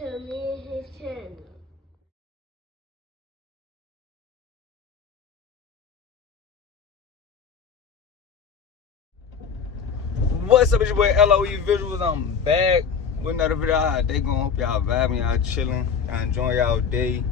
to me and his channel. What's up, it's your boy LOE Visuals. I'm back with another video. How they going? Hope y'all vibing, y'all chilling, y'all enjoying y'all day.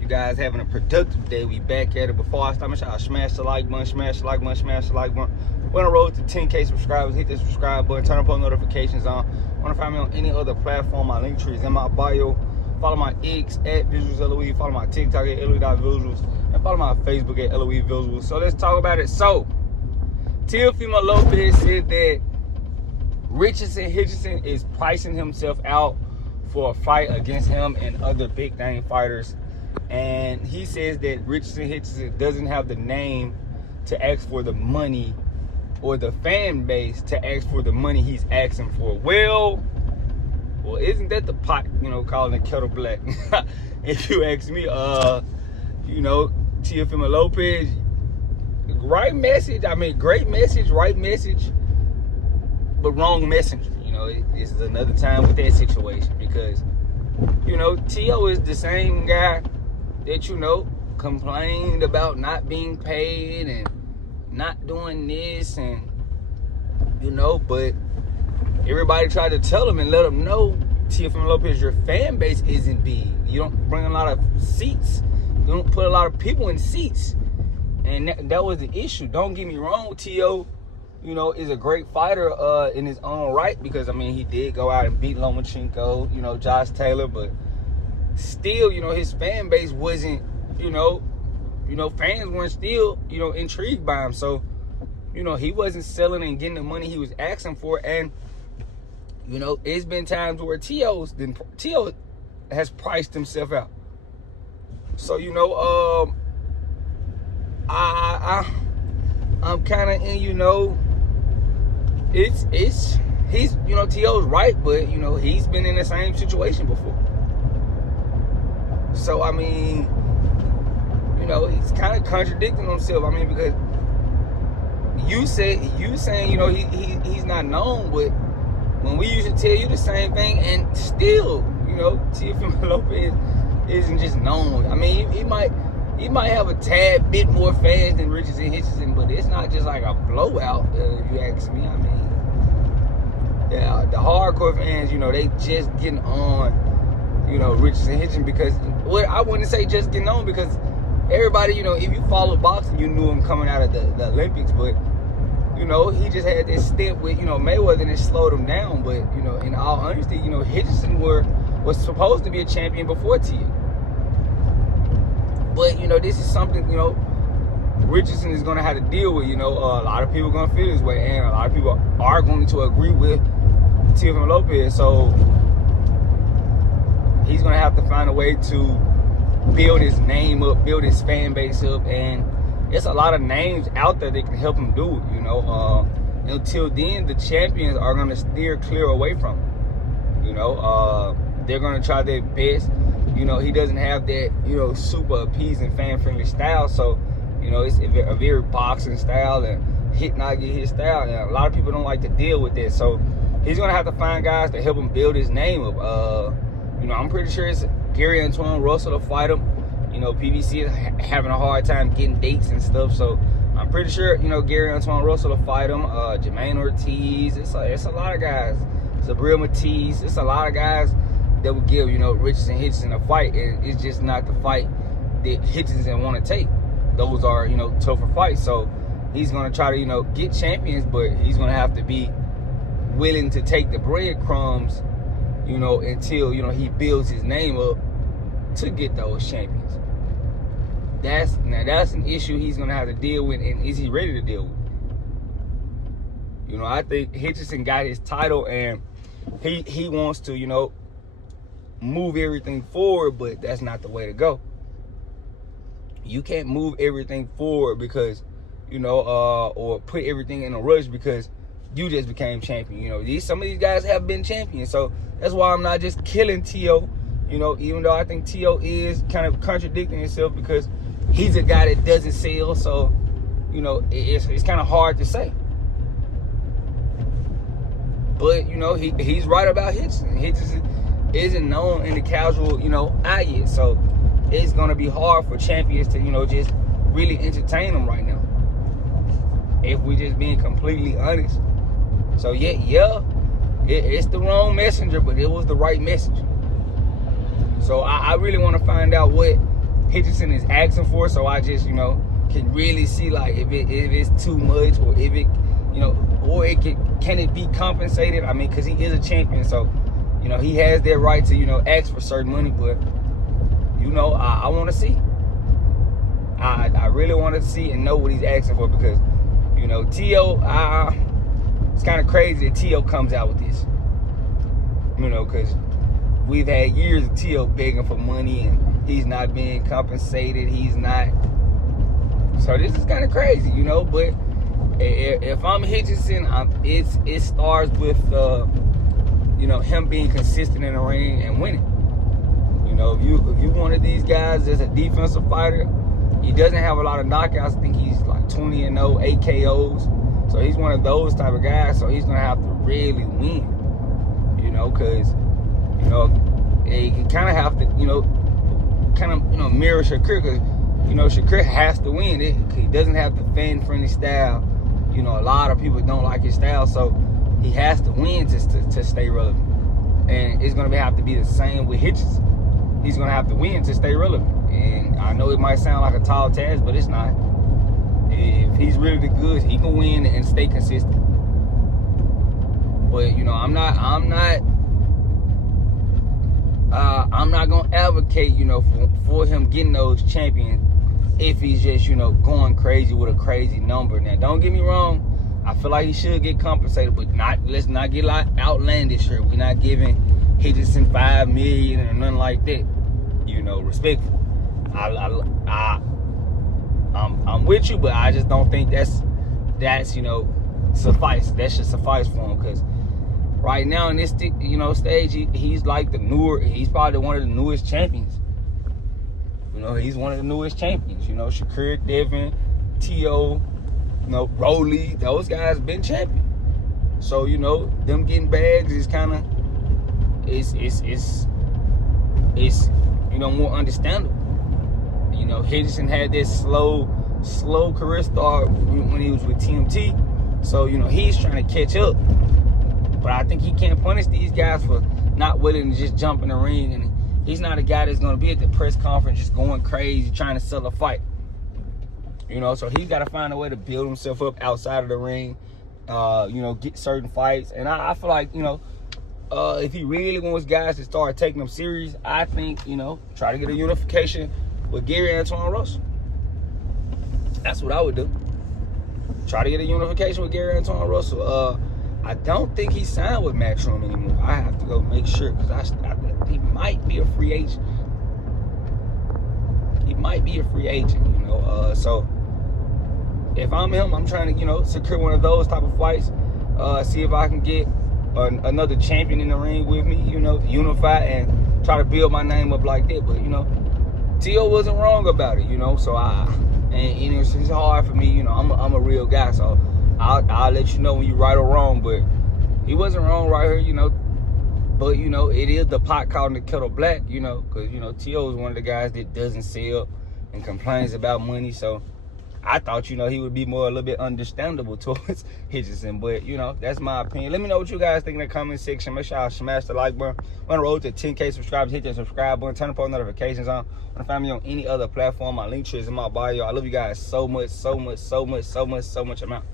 You guys having a productive day. We back at it. Before I start, make sure y'all smash the like button, smash the like button, smash the like button. We're on the road to 10K subscribers. Hit the subscribe button, turn up on notifications on. Want to find me on any other platform? My link tree is in my bio. Follow my X at VisualsLOE. Follow my TikTok at LOE.Visuals. And follow my Facebook at LOE Visuals. So let's talk about it. So, Teofimo Lopez said that Hitchins is pricing himself out for a fight against him and other big name fighters. And he says that Hitchins doesn't have the name to ask for the money or the fan base to ask for the money he's asking for. Well, isn't that the pot, calling the kettle black? If you ask me, Teofimo Lopez, right message. I mean, great message, right message, but wrong messenger. It's another time with that situation because, Teo is the same guy that, complained about not being paid and not doing this and, but everybody tried to tell him and let him know, Teofimo Lopez, your fan base isn't big. You don't bring a lot of seats. You don't put a lot of people in seats. And that was the issue. Don't get me wrong, Teo, is a great fighter in his own right because, he did go out and beat Lomachenko, Josh Taylor, but still, his fan base wasn't, fans weren't still, intrigued by him. So, he wasn't selling and getting the money he was asking for. And, it's been times where Teo has priced himself out. So, I'm kind of in, he's Teo's right, but he's been in the same situation before. So he's kind of contradicting himself. Because you saying he's not known, but when we used to tell you the same thing, and still Teofimo Lopez isn't just known. He might have a tad bit more fans than Richardson, Hitchins, but it's not just like a blowout, if you ask me. Yeah, the hardcore fans, they just getting on, Richardson, Hitchins, because, I wouldn't say just getting on, because everybody, if you follow boxing, you knew him coming out of the Olympics, but, he just had this stint with, Mayweather, and it slowed him down, but, in all honesty, Hitchins was supposed to be a champion before Teo. But, this is something, Richardson is going to have to deal with. A lot of people are going to feel this way. And a lot of people are going to agree with Teofimo Lopez. So, he's going to have to find a way to build his name up, build his fan base up. And it's a lot of names out there that can help him do it, Until then, the champions are going to steer clear away from him. They're going to try their best. He doesn't have that, super appeasing, fan-friendly style. So, it's a very boxing style and hit not get hit style. And a lot of people don't like to deal with that. So, he's going to have to find guys to help him build his name up. I'm pretty sure it's Gary Antoine Russell to fight him. PBC is having a hard time getting dates and stuff. So, I'm pretty sure, Gary Antoine Russell to fight him. Jermaine Ortiz. It's a lot of guys. Sabril Matisse. It's a lot of guys that would give, Richardson, Hitchins a fight. And it's just not the fight that Hitchins want to take. Those are, tougher fights. So he's going to try to, get champions, but he's going to have to be willing to take the breadcrumbs, until, he builds his name up to get those champions. That's an issue he's going to have to deal with, and is he ready to deal with? I think Hitchins got his title, and he wants to, move everything forward, but that's not the way to go. You can't move everything forward because, or put everything in a rush because you just became champion. Some of these guys have been champions, so that's why I'm not just killing Teo. Even though I think Teo is kind of contradicting himself because he's a guy that doesn't sell, so it's kind of hard to say. But he's right about Hitchins. Hitchins isn't known in the casual, eye yet. So it's gonna be hard for champions to, just really entertain them right now. If we just being completely honest. So it's the wrong messenger, but it was the right message. So I really want to find out what Hitchins is asking for, so I just, can really see like if it's too much, or if it, or it can it be compensated? I mean, because he is a champion, so he has that right to ask for certain money. But I want to see. I really want to see and know what he's asking for, because Teo, it's kind of crazy that Teo comes out with this. Because we've had years of Teo begging for money and he's not being compensated. He's not. So this is kind of crazy, But if I'm Hitchison, it starts with him being consistent in the ring and winning. If you one of these guys that's a defensive fighter, he doesn't have a lot of knockouts. I think he's like 20-0, 8 KOs. So he's one of those type of guys. So he's gonna have to really win, because he kind of have to, mirror Shakur, because Shakur has to win. He doesn't have the fan-friendly style. A lot of people don't like his style, so he has to win to stay relevant. And it's gonna have to be the same with Hitchins. He's gonna have to win to stay relevant. And I know it might sound like a tall task, but it's not. If he's really good, he can win and stay consistent. But I'm not gonna advocate, for him getting those champions if he's just, going crazy with a crazy number. Now, don't get me wrong, I feel like he should get compensated, but let's not get like outlandish here. We're not giving Hitchison $5 million or nothing like that. Respectful. I'm with you, but I just don't think that's suffice. That should suffice for him, because right now in this stage, he's like he's probably one of the newest champions. He's one of the newest champions. Shakur, Devin, Teo, Rolly, those guys been champion. So them getting bags is kind of it's more understandable. Hitchison had this slow career start when he was with TMT. So, he's trying to catch up. But I think he can't punish these guys for not willing to just jump in the ring. And he's not a guy that's going to be at the press conference just going crazy, trying to sell a fight. So he's got to find a way to build himself up outside of the ring, get certain fights. And I feel like, if he really wants guys to start taking them serious, I think, try to get a unification with Gary Antoine Russell. That's what I would do. Try to get a unification with Gary Antoine Russell. I don't think he signed with Matchroom anymore. I have to go make sure, because he might be a free agent. He might be a free agent, So if I'm him, I'm trying to, secure one of those type of fights. See if I can get another champion in the ring with me, unify and try to build my name up like that. But Teo wasn't wrong about it, So it's hard for me, I'm a real guy, so I'll let you know when you're right or wrong. But he wasn't wrong right here, But it is the pot calling the kettle black, because Teo is one of the guys that doesn't sell and complains about money. So I thought, he would be a little bit understandable towards Hitchison. But, that's my opinion. Let me know what you guys think in the comment section. Make sure y'all smash the like button. We're on the road to 10K subscribers. Hit that subscribe button. Turn post notifications on. Want to find me on any other platform? My link tree is in my bio. I love you guys so much, so much, so much, so much, so much. I'm out.